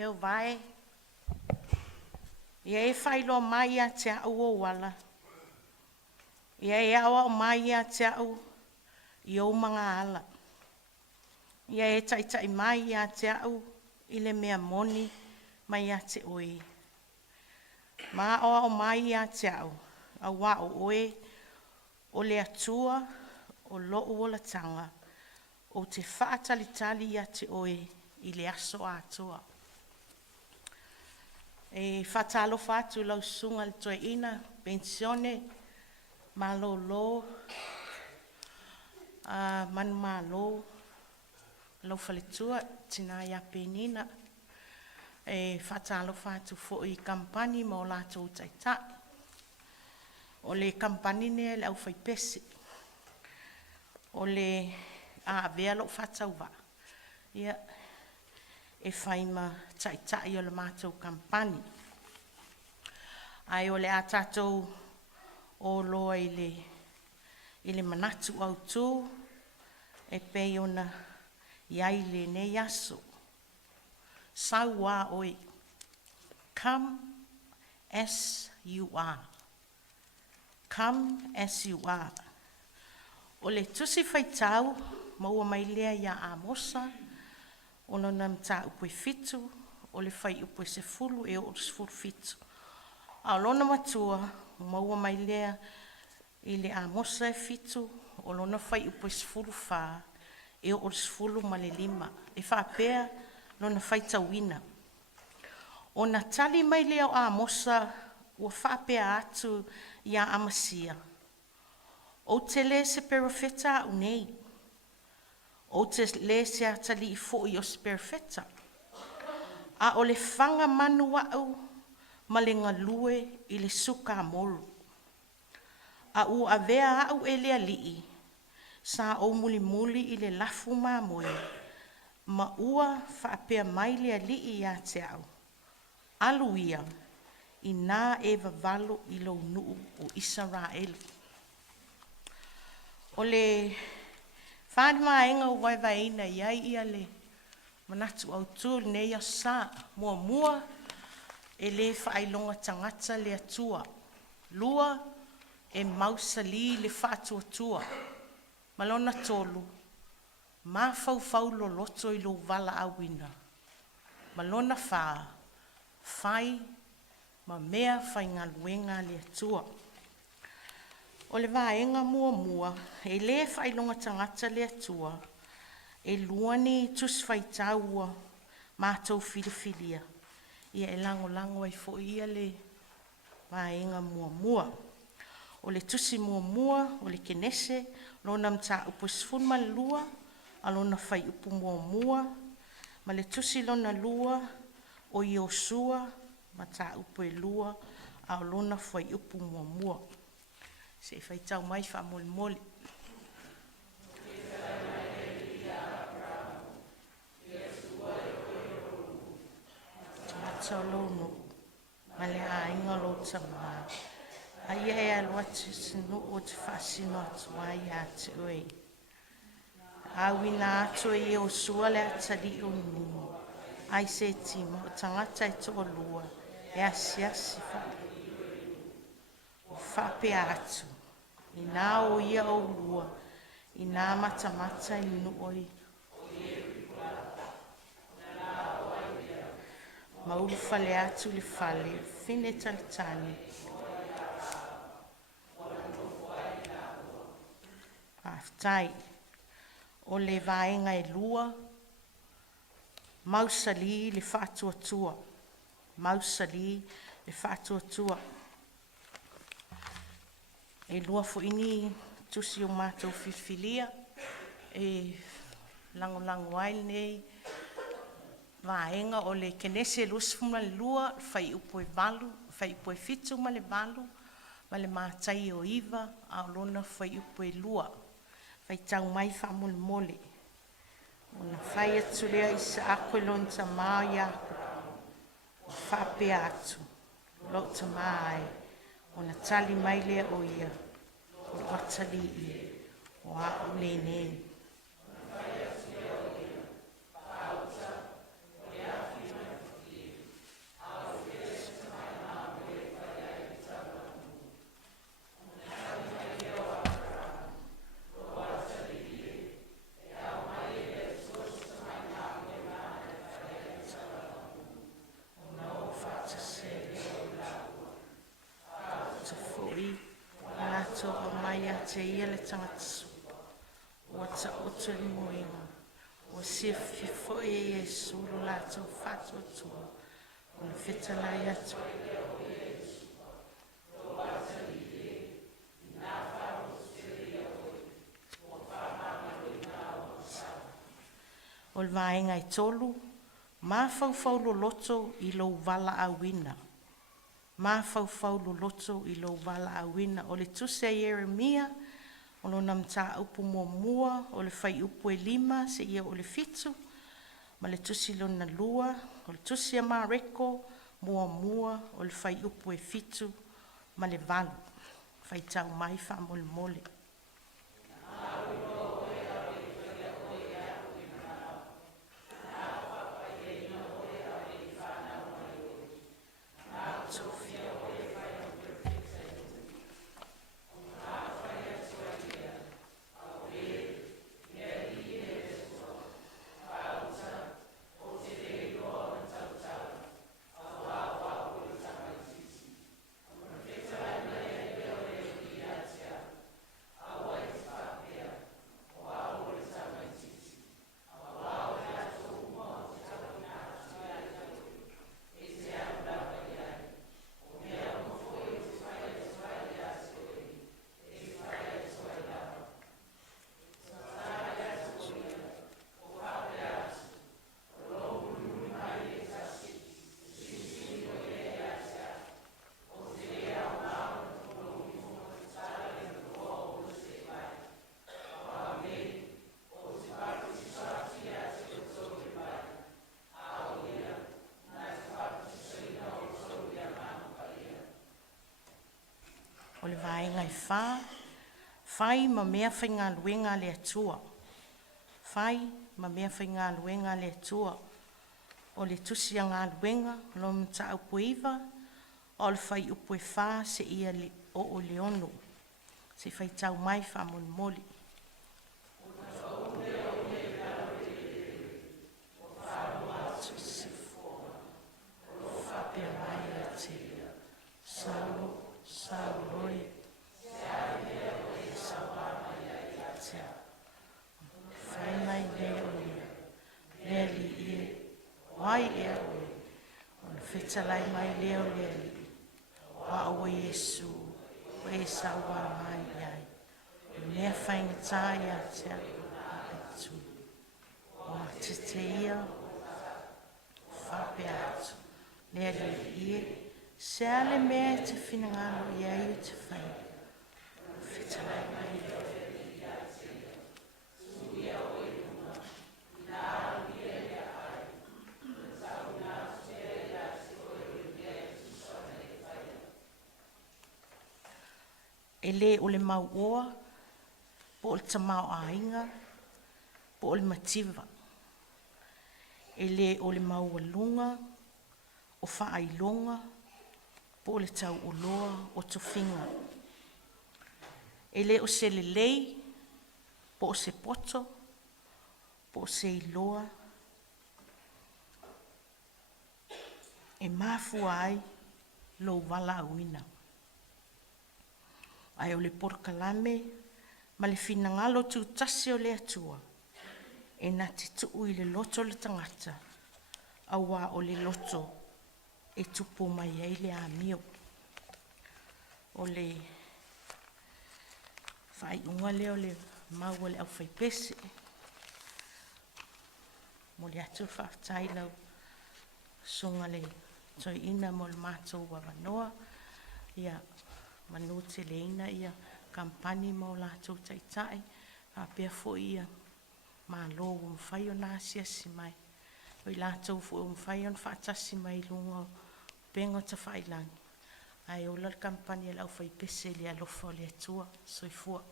Keo vai. Ia e whailo mai a te au o wala. Ia e awa o mai a te au i o mga ala. Ia e taitai mai a te au i le mea moni mai a te oe. Ma awa o mai a te au. A wa o oe o le atua o lo o la tanga. O te whaatalitali a te oe i le aso a atua. E whatalo whatu lau sunga le toi ina, pensione, malo lo, manu malo, lau whaletua, tina ia penina. E whatalo whatu fo i kampani ma o lato taita. O le kampani ne le au whaipesi. O le avea lo whatau wa. Ia. E whaima taitai o le mātou kampani. Ai o le a tātou o loa i le manatu au tū, e pei ona iai le ne yaso. Sau wā oi, come as you are. Come as you are. O le tusi whaitau, maua mai lea ia Amosa, ono na mta upo fitu, o le whai upo se fulu e o se fulu fitu. A lona matua, maua mai lea i le Amosa e fitu, o lona whai upo se fulu wha, e o se fulu ma le lima. E wha pēr, lona whai tawina. O na tali mai lea o Amosa, ua wha pēr atu ia Amasia. O te le se perofeta unei. O te le se atali i fo i o sperfeta. A o le whanga manu au ma le ngalue i le suka moru. A u avea au e lea lii, sa o muli muli i le lafu mamoe, ma ua whaapea mai lea lii i a te au. Alu ia, i nā e vavalo i lo nuu o Israel. O le whanima enga o waiwaina iai ia le manatu au tūl nei a sa mua mua e le whailonga tangata le atua. Lua e mausali le whaatua tua. Malona tolu, ma fau lo loto i lo wala awina. Malona wha, whai, ma mea whai ngā luenga le atua. O le vaenga mua mua, e le whailonga tangata le atua, e luani tus whaitaua mātou whiriwhiria. Ia e lango ai fo ia le vaenga mua mua. O le tusi mua mua, o le kenese, lona mta upo sifun ma lua, a lona whai upo mua mua, ma le tusi lona lua, o Iosua, ma ta upo e lua, a lona whai upo mua mua. Se fai tau mai wha moli moli. Tata lono, ma le a inga lo tama. A ia e alua te sinu o te whasino atu ai a te oe. A wina atu e o sua le atari o nini. Ai se timo, o tangata e to lua, e asiasi wha. Whape atu. I nā o ia o lua, i nā mata i nu oi. Maulu whale atu le whale, whine talitani. Aftai, o le vaenga e lua, mausali le whaatua tua. Mausali le whaatua tua. E lua fo ini tusi o mātou whiwhilia, e lango ai nei, vaenga o le kenese lusifu ma le lua, whai upo e valu, whai upo e fitu ma le valu, ma le mātai o iwa, a lona whai upo e lua, whai tau mai wha mole mole. O na whai atu lea isa ako lon ta maa iako, o whape atu, lo ta maa ai. O na tali mai lea o ia, o watali i, o a ule nei. lātou o mai a te ia le tangata supa. Ua ta otu ni moenga. Ua sia fifo e Yesu lo lātou whātua tua. O le whetalai atu. O le vaenga I tolu, mā whauwhau lo loto I lo wala a wina. Mā whauwhau lo loto I lo wala a wina. O le tuse a Yeremia, o lo namta upu mua, o le whai upu e 5, se ia o le fitu, ma le tusi lo na lua, o le tusi a mareko, mua, o le whai upu e fitu, ma le valu. Whai tau mai wha mole mole. O le vaenga I whā, whai ma mea whainga luenga le atua. Whai ma mea whainga luenga le atua. O le tusi a ngā luenga, lo mta upu iwa, o le whai upu e whā se ia o leono. Se whai tau mai wha mon moli. Whetalai mai leo leo, wa o Yesu, we sa wa mai ai. Mea whainga tāia te atu, o te te ia, whape atu. Lea li ie, se ale mea te whinangalo I ai te whainga. Whetalai mai leo. E le o le mau oa, po o le tamau a inga, po o le mativa. E le o le mau alunga, o wha ailonga, po o le tau o loa o tofinga. E le o se le lei, po o se poto, po o se iloa. E mafu ai, lo wala awina. Ai o le porkalame, ma le finangalo tu tasi o le atua, e na te tuu I le loto le tangata, awa o le loto, e tupu mai ai le amio. O le whai unga leo le maua le au whai pese, mo le atu whaftai lau, sunga le toi ina mo le mātou wawanoa, ia manu te leina ia kampani mo lātou taitai, a pia fo ia ma lo umwhai o nāsia si mai. O I lātou fo umwhai on whaatasi mai lunga pengo ta whailangi. Ai o lal kampani e lau whai pese le alofa o le atua, soifua.